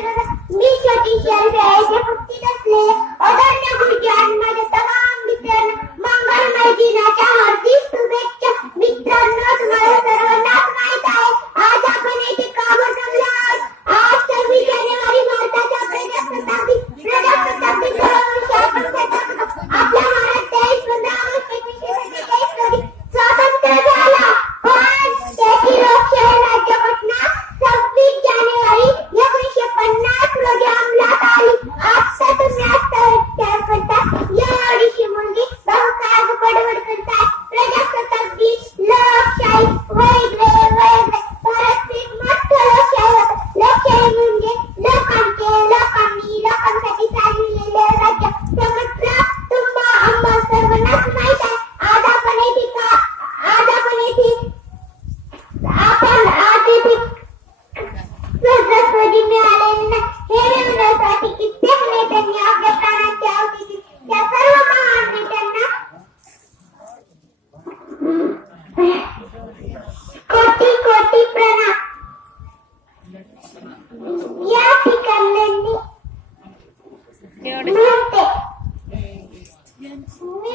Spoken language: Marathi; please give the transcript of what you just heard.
मी छोटी शर्फे फुकतीत असलेले अदन्य गुरुजी माझ्या तमाम मित्रांना मंगलमय दिनाच्या हार्दिक शुभेच्छा. मित्रांनो, तुम्हाला सर्वांनाच माहित आहे आज आपण येथे का बसवलो आहोत. आज 26 जानेवारी भारताच्या प्रजासत्ताक दिन आपण साजरा करतो. आपला भारत देश 15 ऑगस्ट 1947 रोजी स्वतंत्र झाला, पण त्याची लोकशाही राज्यघटना 26 जानेवारी 1950 रोजी अंमलात आली. आता तुम्ही विचार करता एवढीशी मुलगी काय बडबड करताय. प्रजासत्ताक दिन, लोकशाही वगैरे वगैरे. भारत एक मोठं लोकशाही होतं. लोकशाही म्हणजे लोकांनी लोकांसाठी चालविलेले राज्य. समजलं? तुम्हा आम्हा सर्वांनाच माहित आहे आज आपण येथे सहजासहजी मिळालेले नाही. हे मिळवण्यासाठी कित्येक नेत्यांनी आपल्या प्राणांची आहुती दिली. त्या सर्व महान नेत्यांना कोटी कोटी प्रणाम. या ठिकाणी म्हणते मी